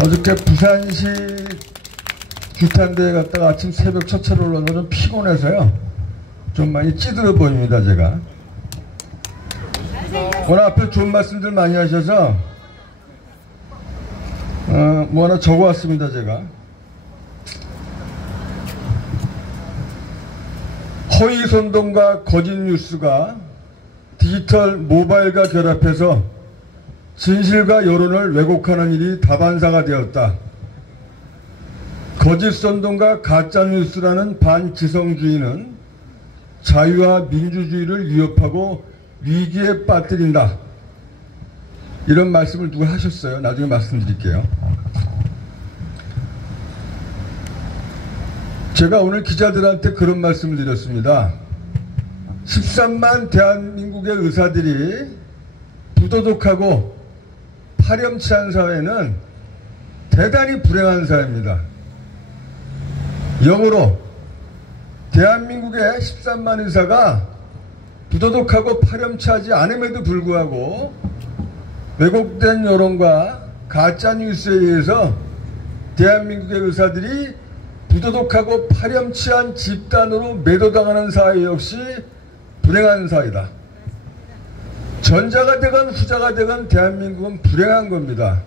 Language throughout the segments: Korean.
어저께 부산시 규탄대에 갔다가 아침 새벽 첫 차로 올라서 좀 피곤해서요. 좀 많이 찌들어 보입니다, 제가. 오늘 앞에 좋은 말씀들 많이 하셔서 뭐 하나 적어왔습니다, 제가. 허위 선동과 거짓 뉴스가 디지털 모바일과 결합해서 진실과 여론을 왜곡하는 일이 다반사가 되었다. 거짓 선동과 가짜 뉴스라는 반지성주의는 자유와 민주주의를 위협하고 위기에 빠뜨린다. 이런 말씀을 누가 하셨어요. 나중에 말씀드릴게요. 제가 오늘 기자들한테 그런 말씀을 드렸습니다. 13만 대한민국의 의사들이 부도덕하고 파렴치한 사회는 대단히 불행한 사회입니다. 영어로 대한민국의 13만 의사가 부도덕하고 파렴치하지 않음에도 불구하고 왜곡된 여론과 가짜뉴스에 의해서 대한민국의 의사들이 부도덕하고 파렴치한 집단으로 매도당하는 사회 역시 불행한 사회다. 전자가 되건 후자가 되건 대한민국은 불행한 겁니다.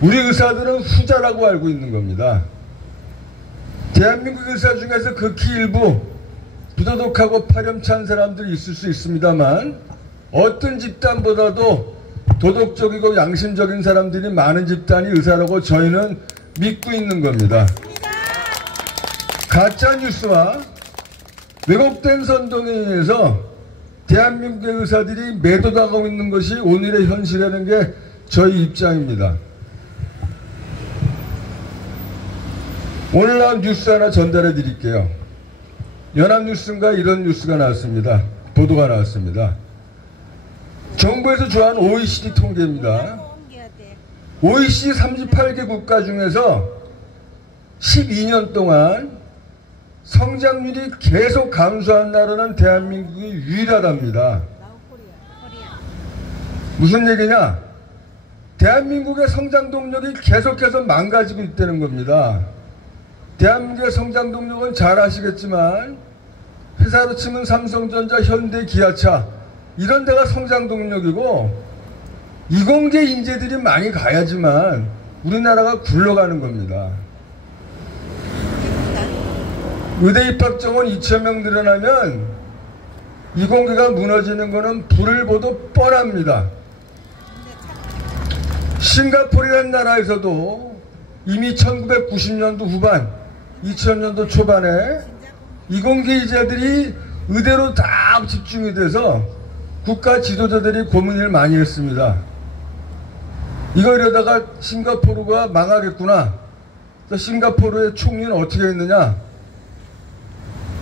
우리 의사들은 후자라고 알고 있는 겁니다. 대한민국 의사 중에서 극히 일부 부도덕하고 파렴치한 사람들이 있을 수 있습니다만 어떤 집단보다도 도덕적이고 양심적인 사람들이 많은 집단이 의사라고 저희는 믿고 있는 겁니다. 가짜뉴스와 왜곡된 선동에 의해서 대한민국의 의사들이 매도당하고 있는 것이 오늘의 현실이라는 게 저희 입장입니다. 오늘 나온 뉴스 하나 전달해 드릴게요. 연합뉴스인가 이런 뉴스가 나왔습니다. 보도가 나왔습니다. 정부에서 조사한 OECD 통계입니다. OECD 38개 국가 중에서 12년 동안 성장률이 계속 감소한 나라는 대한민국이 유일하답니다. 무슨 얘기냐? 대한민국의 성장 동력이 계속해서 망가지고 있다는 겁니다. 대한민국의 성장 동력은 잘 아시겠지만 회사로 치면 삼성전자, 현대, 기아차 이런 데가 성장 동력이고 이공계 인재들이 많이 가야지만 우리나라가 굴러가는 겁니다. 의대 입학 정원 2,000명 늘어나면 이공계가 무너지는 것은 불을 보도 뻔합니다. 싱가포르라는 나라에서도 이미 1990년도 후반 2000년도 초반에 이공계 인재들이 의대로 다 집중이 돼서 국가 지도자들이 고민을 많이 했습니다. 이거 이러다가 싱가포르가 망하겠구나. 그래서 싱가포르의 총리는 어떻게 했느냐?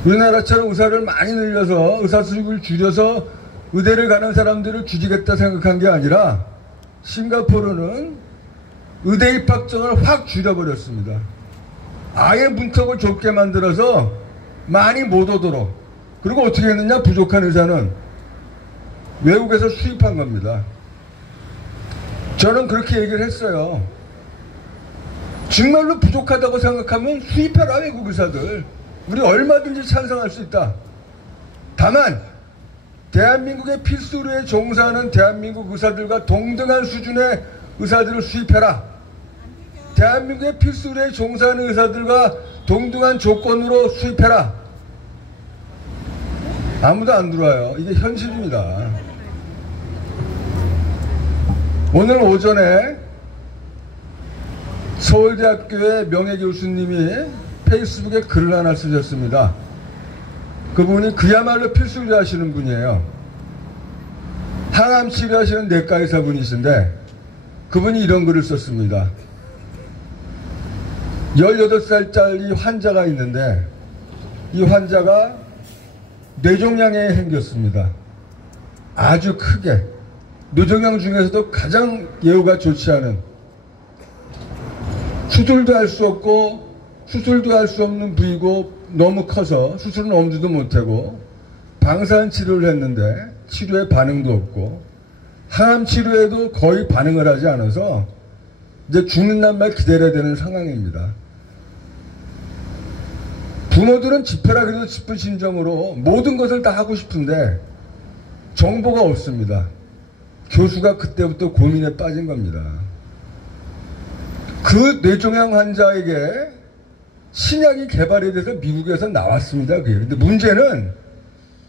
우리나라처럼 의사를 많이 늘려서 의사 수입을 줄여서 의대를 가는 사람들을 줄이겠다 생각한 게 아니라 싱가포르는 의대 입학정을 확 줄여버렸습니다. 아예 문턱을 좁게 만들어서 많이 못 오도록. 그리고 어떻게 했느냐? 부족한 의사는 외국에서 수입한 겁니다. 저는 그렇게 얘기를 했어요. 정말로 부족하다고 생각하면 수입해라, 외국 의사들. 우리 얼마든지 찬성할 수 있다. 다만 대한민국의 필수의료에 종사하는 대한민국 의사들과 동등한 수준의 의사들을 수입해라. 대한민국의 필수의료에 종사하는 의사들과 동등한 조건으로 수입해라. 아무도 안 들어와요. 이게 현실입니다. 오늘 오전에 서울대학교의 명예교수님이 페이스북에 글을 하나 쓰셨습니다. 그분이 그야말로 필수의료 하시는 분이에요. 항암 치료하시는 내과의사 분이신데 그분이 이런 글을 썼습니다. 18살짜리 환자가 있는데 이 환자가 뇌종양에 생겼습니다. 아주 크게. 뇌종양 중에서도 가장 예후가 좋지 않은, 수술도 할 수 없고 수술도 할 수 없는 부위고 너무 커서 수술은 엄두도 못하고 방사선 치료를 했는데 치료에 반응도 없고 항암 치료에도 거의 반응을 하지 않아서 이제 죽는 날만 기다려야 되는 상황입니다. 부모들은 집회라기도 싶은 심정으로 모든 것을 다 하고 싶은데 정보가 없습니다. 교수가 그때부터 고민에 빠진 겁니다. 그 뇌종양 환자에게 신약이 개발이 돼서 미국에서 나왔습니다. 그런데 문제는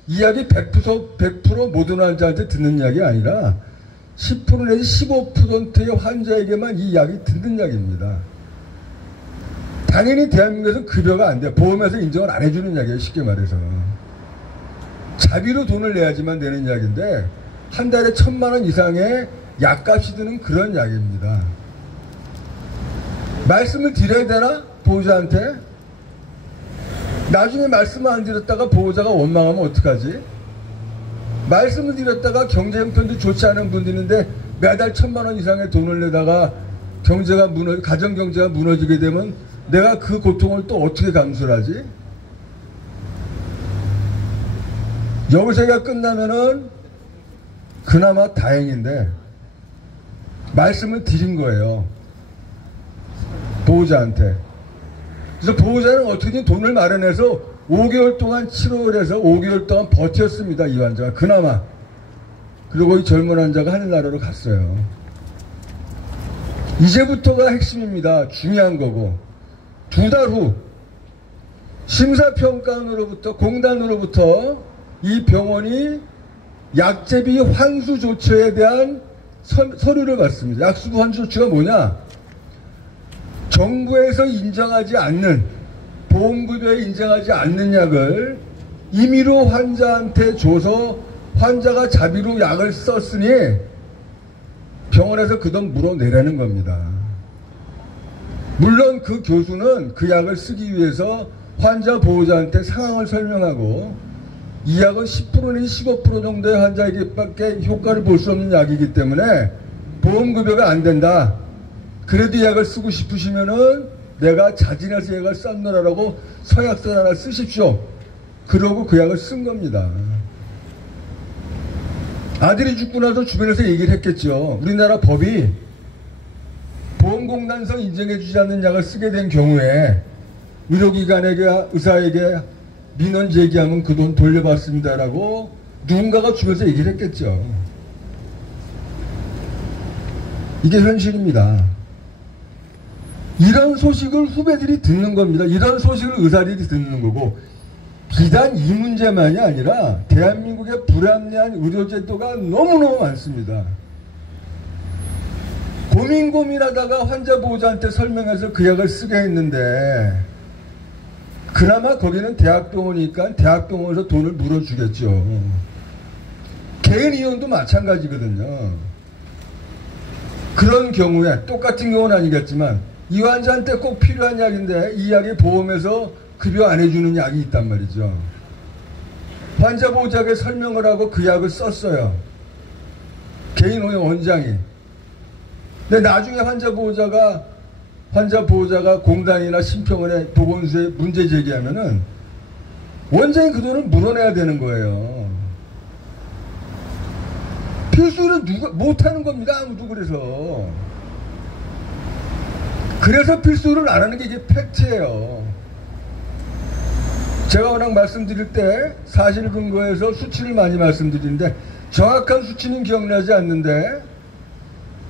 이 약이 100% 모든 환자한테 듣는 약이 아니라 10% 내지 15%의 환자에게만 이 약이 듣는 약입니다. 당연히 대한민국에서는 급여가 안 돼요. 보험에서 인정을 안 해주는 약이에요. 쉽게 말해서. 자비로 돈을 내야지만 되는 약인데 한 달에 1,000만 원 이상의 약값이 드는 그런 약입니다. 말씀을 드려야 되나? 보호자한테? 나중에 말씀을 안 드렸다가 보호자가 원망하면 어떡하지? 말씀을 드렸다가 경제 형편도 좋지 않은 분들이 있는데 매달 1,000만 원 이상의 돈을 내다가 가정 경제가 무너지게 되면 내가 그 고통을 또 어떻게 감수를 하지? 여기서가 끝나면은 그나마 다행인데 말씀을 드린 거예요. 보호자한테. 그래서 보호자는 어떻게든 돈을 마련해서 5개월 동안 치료를 해서 5개월 동안 버텼습니다. 이 환자가. 그나마. 그리고 이 젊은 환자가 하늘나라로 갔어요. 이제부터가 핵심입니다. 중요한 거고. 2달 후 심사평가원으로부터 공단으로부터 이 병원이 약제비 환수 조처에 대한 서류를 받습니다. 약수부 환수 조치가 뭐냐? 정부에서 인정하지 않는 보험급여에 인정하지 않는 약을 임의로 환자한테 줘서 환자가 자비로 약을 썼으니 병원에서 그 돈 물어내라는 겁니다. 물론 그 교수는 그 약을 쓰기 위해서 환자 보호자한테 상황을 설명하고 이 약은 10% 내지 15% 정도의 환자에게밖에 효과를 볼 수 없는 약이기 때문에 보험급여가 안 된다. 그래도 이 약을 쓰고 싶으시면은 내가 자진해서 약을 썼노라라고 서약서 하나 쓰십시오. 그러고 그 약을 쓴 겁니다. 아들이 죽고 나서 주변에서 얘기를 했겠죠. 우리나라 법이 보험공단서 인정해주지 않는 약을 쓰게 된 경우에 의료기관에게 의사에게 민원 제기하면 그 돈 돌려받습니다라고 누군가가 주변에서 얘기를 했겠죠. 이게 현실입니다. 이런 소식을 후배들이 듣는 겁니다. 이런 소식을 의사들이 듣는 거고 비단 이 문제만이 아니라 대한민국의 불합리한 의료제도가 너무너무 많습니다. 고민하다가 환자 보호자한테 설명해서 그 약을 쓰게 했는데 그나마 거기는 대학병원이니까 대학병원에서 돈을 물어주겠죠. 개인 의원도 마찬가지거든요. 그런 경우에 똑같은 경우는 아니겠지만 이 환자한테 꼭 필요한 약인데 이 약이 보험에서 급여 안 해주는 약이 있단 말이죠. 환자 보호자에게 설명을 하고 그 약을 썼어요. 개인 의원 원장이. 근데 나중에 환자 보호자가 공단이나 심평원에 보건소에 문제 제기하면은 원장이 그 돈을 물어내야 되는 거예요. 필수는 누가 못하는 겁니다. 아무도. 그래서 필수를 안 하는 게 이게 팩트예요. 제가 워낙 말씀드릴 때 사실 근거해서 수치를 많이 말씀드리는데 정확한 수치는 기억나지 않는데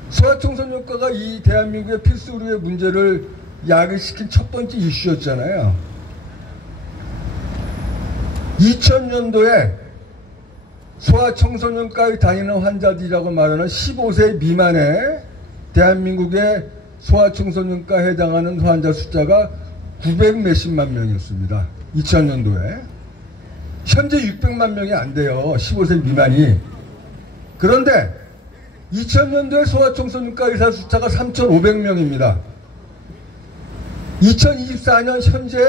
소아청소년과가 이 대한민국의 필수 의료의 문제를 야기시킨 첫 번째 이슈였잖아요. 2000년도에 소아청소년과에 다니는 환자들이라고 말하는 15세 미만의 대한민국의 소아청소년과에 해당하는 환자 숫자가 900 몇십만 명이었습니다. 2000년도에. 현재 600만 명이 안 돼요. 15세 미만이. 그런데 2000년도에 소아청소년과 의사 숫자가 3,500명입니다. 2024년 현재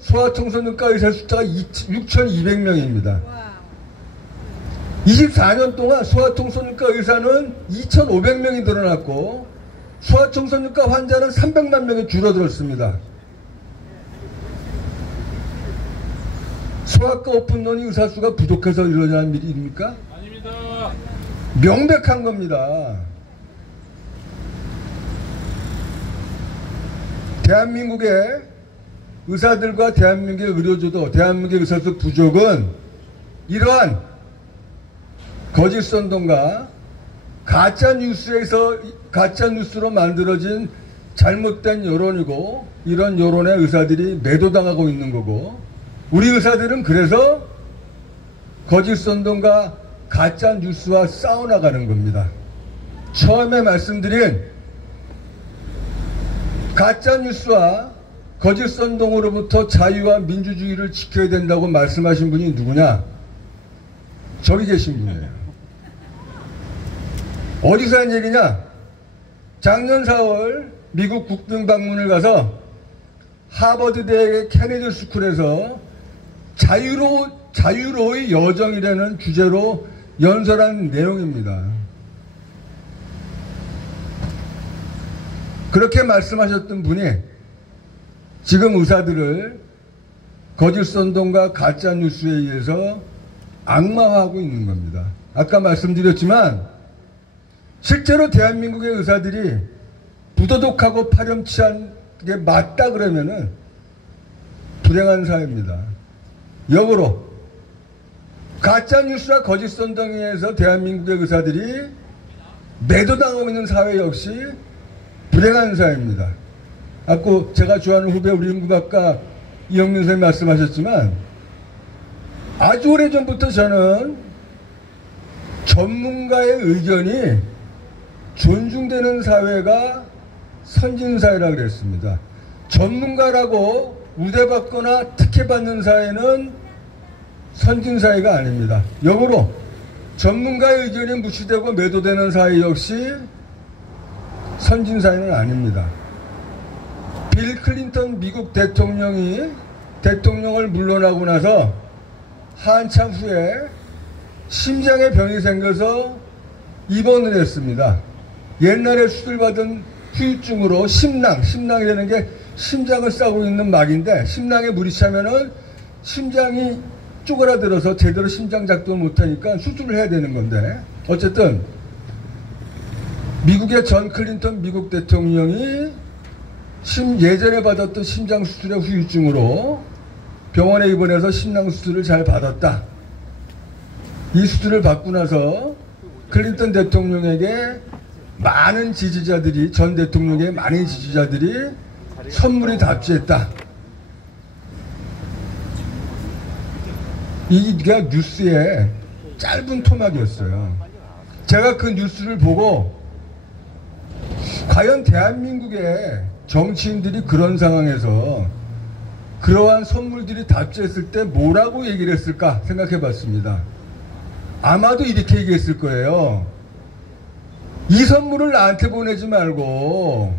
소아청소년과 의사 숫자가 6,200명입니다. 24년 동안 소아청소년과 의사는 2,500명이 늘어났고 소아청소년과 환자는 300만 명이 줄어들었습니다. 소아과 오픈런이 의사 수가 부족해서 일어나는 일입니까? 아닙니다. 명백한 겁니다. 대한민국의 의사들과 대한민국의 의료조도, 대한민국의 의사수 부족은 이러한 거짓 선동과 가짜뉴스로 만들어진 잘못된 여론이고, 이런 여론에 의사들이 매도당하고 있는 거고, 우리 의사들은 그래서 거짓 선동과 가짜뉴스와 싸워나가는 겁니다. 처음에 말씀드린 가짜뉴스와 거짓 선동으로부터 자유와 민주주의를 지켜야 된다고 말씀하신 분이 누구냐? 저기 계신 분이에요. 어디서 한 얘기냐? 작년 4월 미국 국빈 방문을 가서 하버드대의 케네디 스쿨에서 자유로의 여정이라는 주제로 연설한 내용입니다. 그렇게 말씀하셨던 분이 지금 의사들을 거짓 선동과 가짜 뉴스에 의해서 악마화하고 있는 겁니다. 아까 말씀드렸지만 실제로 대한민국의 의사들이 부도덕하고 파렴치한 게 맞다 그러면은 불행한 사회입니다. 역으로 가짜 뉴스와 거짓 선동에 의해서 대한민국의 의사들이 매도당하고 있는 사회 역시 불행한 사회입니다. 아까 제가 좋아하는 후배 우리 인구학과 이영민 선생님 말씀하셨지만 아주 오래전부터 저는 전문가의 의견이 존중되는 사회가 선진사회라고 그랬습니다. 전문가라고 우대받거나 특혜받는 사회는 선진사회가 아닙니다. 역으로 전문가의 의견이 무시되고 매도되는 사회 역시 선진사회는 아닙니다. 빌 클린턴 미국 대통령이 대통령을 물러나고 나서 한참 후에 심장에 병이 생겨서 입원을 했습니다. 옛날에 수술받은 후유증으로 심낭이라는 게 심장을 싸고 있는 막인데 심낭에 물이 차면은 심장이 쪼그라들어서 제대로 심장 작동을 못하니까 수술을 해야 되는 건데, 어쨌든 미국의 전 클린턴 미국 대통령이 예전에 받았던 심장 수술의 후유증으로 병원에 입원해서 심낭 수술을 잘 받았다. 이 수술을 받고 나서 클린턴 대통령에게 많은 지지자들이, 전 대통령의 많은 지지자들이 선물이 답지했다. 이게 뉴스의 짧은 토막이었어요. 제가 그 뉴스를 보고 과연 대한민국의 정치인들이 그런 상황에서 그러한 선물들이 답지했을 때 뭐라고 얘기를 했을까 생각해 봤습니다. 아마도 이렇게 얘기했을 거예요. 이 선물을 나한테 보내지 말고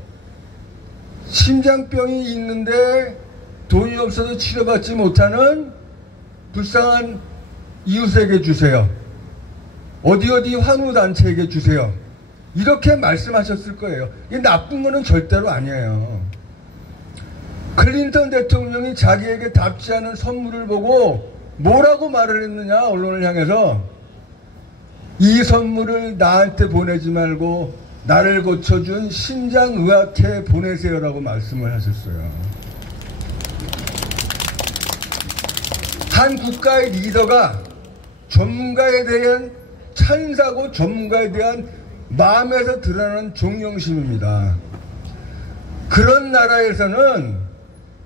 심장병이 있는데 돈이 없어서 치료받지 못하는 불쌍한 이웃에게 주세요. 어디 환우단체에게 주세요. 이렇게 말씀하셨을 거예요. 이게 나쁜 거는 절대로 아니에요. 클린턴 대통령이 자기에게 답지하는 선물을 보고 뭐라고 말을 했느냐, 언론을 향해서. 이 선물을 나한테 보내지 말고 나를 고쳐준 심장의학회에 보내세요라고 말씀을 하셨어요. 한 국가의 리더가 전문가에 대한 찬사고 전문가에 대한 마음에서 드러나는 존경심입니다. 그런 나라에서는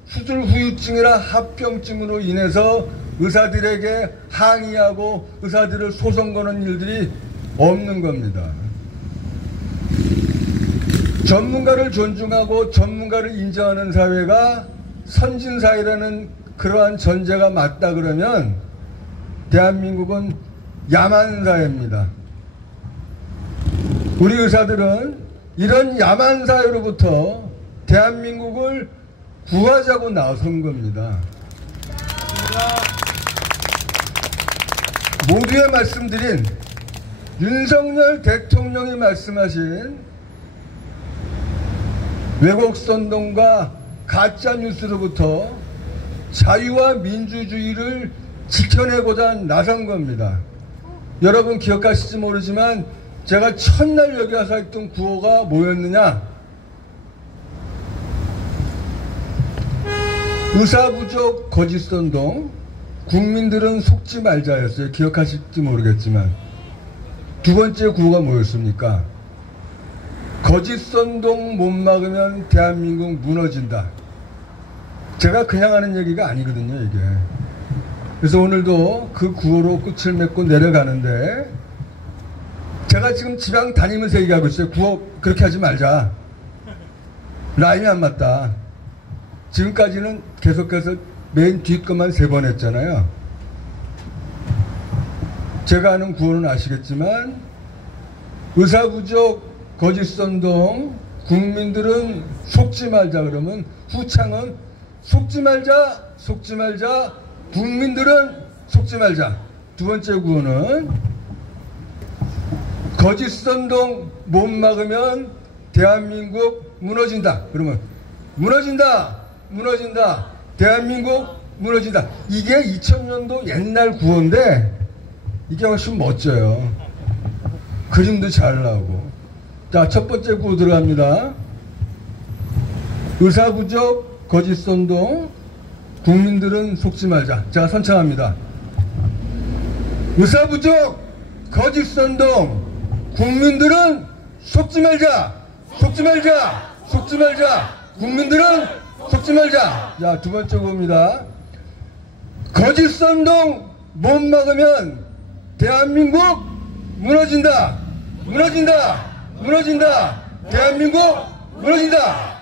수술 후유증이나 합병증으로 인해서 의사들에게 항의하고 의사들을 소송 거는 일들이 없는 겁니다. 전문가를 존중하고 전문가를 인정하는 사회가 선진사회라는 그러한 전제가 맞다 그러면 대한민국은 야만 사회입니다. 우리 의사들은 이런 야만 사회로부터 대한민국을 구하자고 나선 겁니다. 모두에 말씀드린 윤석열 대통령이 말씀하신 왜곡 선동과 가짜 뉴스로부터 자유와 민주주의를 지켜내고자 나선 겁니다. 여러분 기억하실지 모르지만 제가 첫날 여기 와서 했던 구호가 뭐였느냐? 의사 부족 거짓 선동, 국민들은 속지 말자였어요. 기억하실지 모르겠지만 두 번째 구호가 뭐였습니까? 거짓 선동 못 막으면 대한민국 무너진다. 제가 그냥 하는 얘기가 아니거든요, 이게. 그래서 오늘도 그 구호로 끝을 맺고 내려가는데, 제가 지금 지방 다니면서 얘기하고 있어요. 구호 그렇게 하지 말자. 라인이 안 맞다. 지금까지는 계속해서 맨 뒷것만 3번 했잖아요. 제가 하는 구호는 아시겠지만, 의사 부족 거짓 선동, 국민들은 속지 말자 그러면 후창은 속지 말자, 속지 말자, 국민들은 속지 말자. 두 번째 구호는 거짓 선동 못 막으면 대한민국 무너진다. 그러면 무너진다, 무너진다, 대한민국 무너진다. 이게 2000년도 옛날 구호인데 이게 훨씬 멋져요. 그림도 잘 나오고. 자, 첫 번째 구호 들어갑니다. 의사 부족 거짓 선동, 국민들은 속지 말자. 제가 선창합니다. 의사 부족 거짓 선동, 국민들은 속지 말자, 속지 말자, 속지 말자, 국민들은 속지 말자. 자, 두 번째 구호입니다. 거짓 선동 못 막으면 대한민국 무너진다, 무너진다, 무너진다, 대한민국 무너진다.